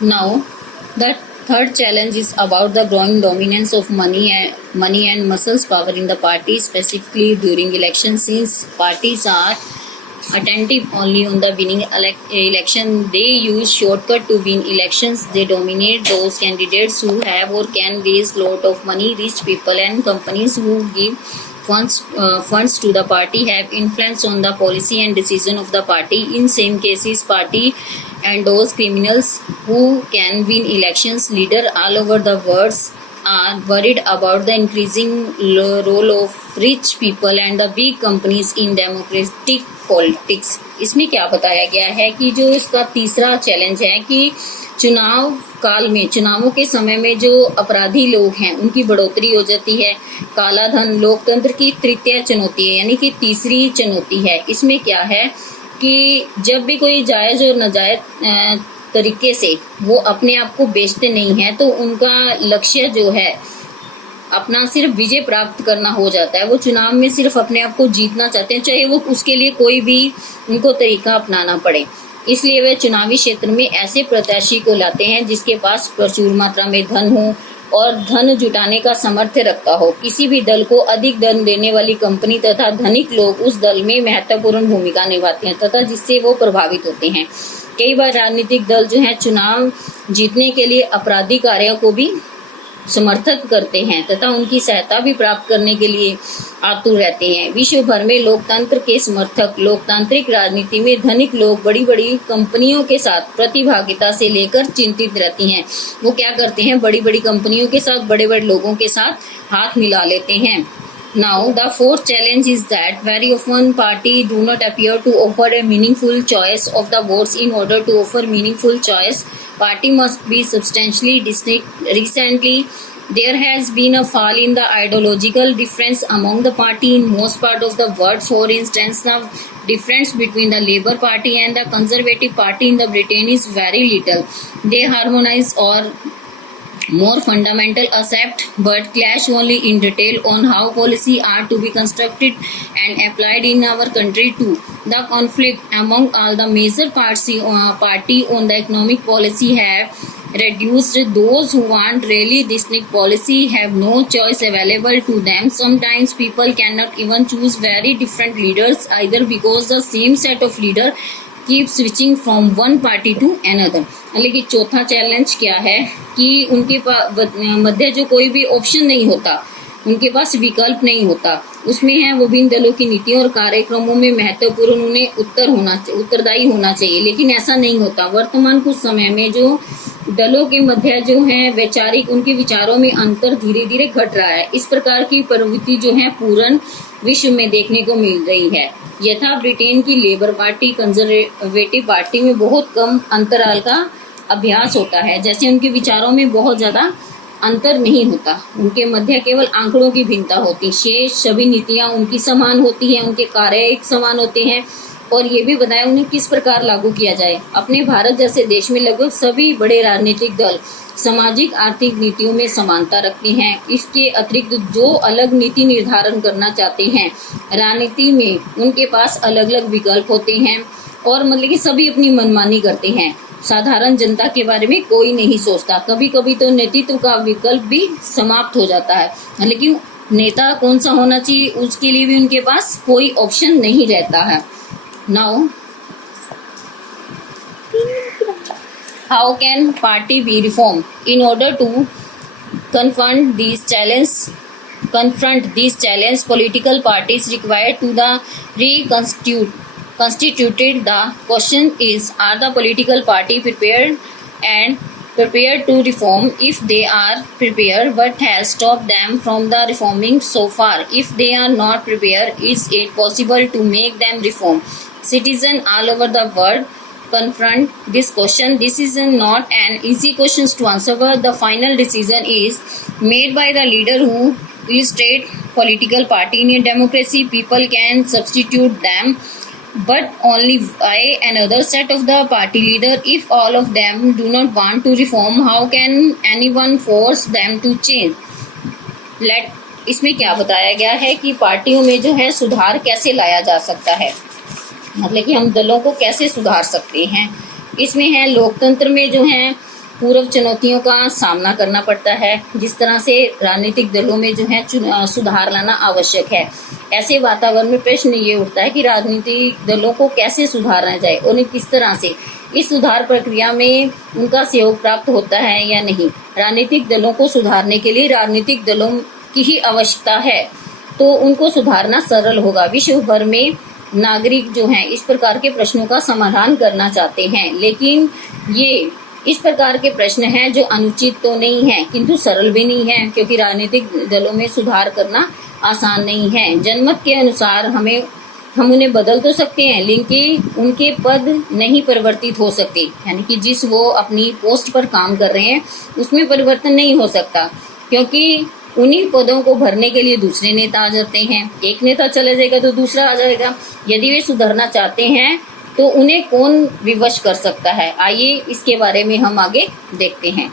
Now, the third challenge is about the growing dominance of money and muscles power in the party, specifically during elections. Since parties are attentive only on the winning election, they use shortcut to win elections. They dominate those candidates who have or can raise lot of money. Rich people and companies who give funds to the party have influence on the policy and decision of the party. In some cases, party and those criminals who can win elections. Leaders all over the world are worried about the increasing role of rich people and the big companies in democratic politics. इसमें क्या बताया गया है कि जो इसका तीसरा challenge है कि चुनाव काल में, चुनावों के समय में जो अपराधी लोग हैं उनकी बढ़ोतरी हो जाती है। काला धन लोकतंत्र की तृतीय चुनौती है, यानी कि तीसरी चुनौती है। इसमें क्या है कि जब भी कोई जायज और नाजायज तरीके से वो अपने आप को बेचते नहीं है तो उनका लक्ष्य जो है अपना सिर्फ विजय प्राप्त करना हो जाता है। वो चुनाव में सिर्फ अपने आप को जीतना चाहते हैं, चाहे वो उसके लिए कोई भी उनको तरीका अपनाना पड़े। इसलिए वे चुनावी क्षेत्र में ऐसे प्रत्याशी को लाते हैं जिसके पास प्रचुर मात्रा में धन हो और धन जुटाने का सामर्थ्य रखता हो। किसी भी दल को अधिक धन देने वाली कंपनी तथा धनिक लोग उस दल में महत्वपूर्ण भूमिका निभाते हैं तथा जिससे वो प्रभावित होते हैं। कई बार राजनीतिक दल जो है चुनाव जीतने के लिए अपराधी कार्यों को भी समर्थन करते हैं तथा उनकी सहायता भी प्राप्त करने के लिए आतुर रहते हैं। विश्व भर में लोकतंत्र के समर्थक लोकतांत्रिक राजनीति में धनिक लोग बड़ी बड़ी कंपनियों के साथ प्रतिभागिता से लेकर चिंतित रहती हैं। वो क्या करते हैं, बड़ी बड़ी कंपनियों के साथ, बड़े बड़े लोगों के साथ हाथ मिला लेते हैं। Now, the fourth challenge is that very often parties do not appear to offer a meaningful choice of the votes. In order to offer meaningful choice, party must be substantially distinct. Recently, there has been a fall in the ideological difference among the party in most part of the world. For instance, the difference between the Labour Party and the Conservative Party in the Britain is very little. They harmonize or more fundamental accept but clash only in detail on how policy are to be constructed and applied in our country too. The conflict among all the major party on the economic policy have reduced. Those who want really distinct policy have no choice available to them. Sometimes people cannot even choose very different leaders either because the same set of leader keep switching from one party to another. लेकिन चौथा challenge क्या है कि उनके मध्य जो कोई भी option नहीं होता, उनके पास विकल्प नहीं होता, उसमें है विभिन्न दलों की नीतियों और कार्यक्रमों में महत्वपूर्ण उन्हें उत्तरदायी होना चाहिए, लेकिन ऐसा नहीं होता। वर्तमान कुछ समय में जो दलों के मध्य जो है वैचारिक उनके विचारों में अंतर धीरे धीरे घट रहा है। इस प्रकार की प्रवृत्ति जो है पूर्ण विश्व में देखने को मिल रही है। यथा ब्रिटेन की लेबर पार्टी कंजर्वेटिव पार्टी में बहुत कम अंतराल का अभ्यास होता है, जैसे उनके विचारों में बहुत ज्यादा अंतर नहीं होता, उनके मध्य केवल आंकड़ों की भिन्नता होती। शेष सभी नीतियां उनकी समान होती हैं, उनके कार्य एक समान होते हैं और ये भी बताया उन्हें किस प्रकार लागू किया जाए। अपने भारत जैसे देश में लगभग सभी बड़े राजनीतिक दल सामाजिक आर्थिक नीतियों में समानता रखते हैं। इसके अतिरिक्त जो अलग नीति निर्धारण करना चाहते हैं, राजनीति में उनके पास अलग अलग विकल्प होते हैं और मतलब कि सभी अपनी मनमानी करते हैं। साधारण जनता के बारे में कोई नहीं सोचता। कभी कभी तो नेतृत्व का विकल्प भी समाप्त हो जाता है, लेकिन नेता कौन सा होना चाहिए उसके लिए भी उनके पास कोई ऑप्शन नहीं रहता है। Now how can party be reformed? In order to confront these challenges, political parties required to the reconstituted. The question is, are the political party prepared to reform? If they are prepared, what has stopped them from the reforming so far? If they are not prepared, is it possible to make them reform? Citizens all over the world confront this question. This is not an easy question to answer, but the final decision is made by the leader who illustrate political party. In a democracy, people can substitute them, but only by another set of the party leader. If all of them do not want to reform, how can anyone force them to change? इसमें क्या बताया गया है कि पार्टियों में जो है सुधार कैसे लाया जा सकता है, मतलब कि हम दलों को कैसे सुधार सकते हैं। इसमें है लोकतंत्र में जो है पूर्व चुनौतियों का सामना करना पड़ता है। जिस तरह से राजनीतिक दलों में जो है सुधार लाना आवश्यक है, ऐसे वातावरण में प्रश्न ये उठता है कि राजनीतिक दलों को कैसे सुधारना जाए और उन्हें किस तरह से इस सुधार प्रक्रिया में उनका सहयोग प्राप्त होता है या नहीं। राजनीतिक दलों को सुधारने के लिए राजनीतिक दलों की ही आवश्यकता है, तो उनको सुधारना सरल होगा। विश्व भर में नागरिक जो हैं इस प्रकार के प्रश्नों का समाधान करना चाहते हैं, लेकिन ये इस प्रकार के प्रश्न हैं जो अनुचित तो नहीं है किंतु सरल भी नहीं है, क्योंकि राजनीतिक दलों में सुधार करना आसान नहीं है। जनमत के अनुसार हम उन्हें बदल तो सकते हैं, लेकिन उनके पद नहीं परिवर्तित हो सकते, यानी कि जिस वो अपनी पोस्ट पर काम कर रहे हैं उसमें परिवर्तन नहीं हो सकता, क्योंकि उन्हीं पदों को भरने के लिए दूसरे नेता आ जाते हैं। एक नेता चले जाएगा तो दूसरा आ जाएगा। यदि वे सुधरना चाहते हैं तो उन्हें कौन विवश कर सकता है? आइए इसके बारे में हम आगे देखते हैं।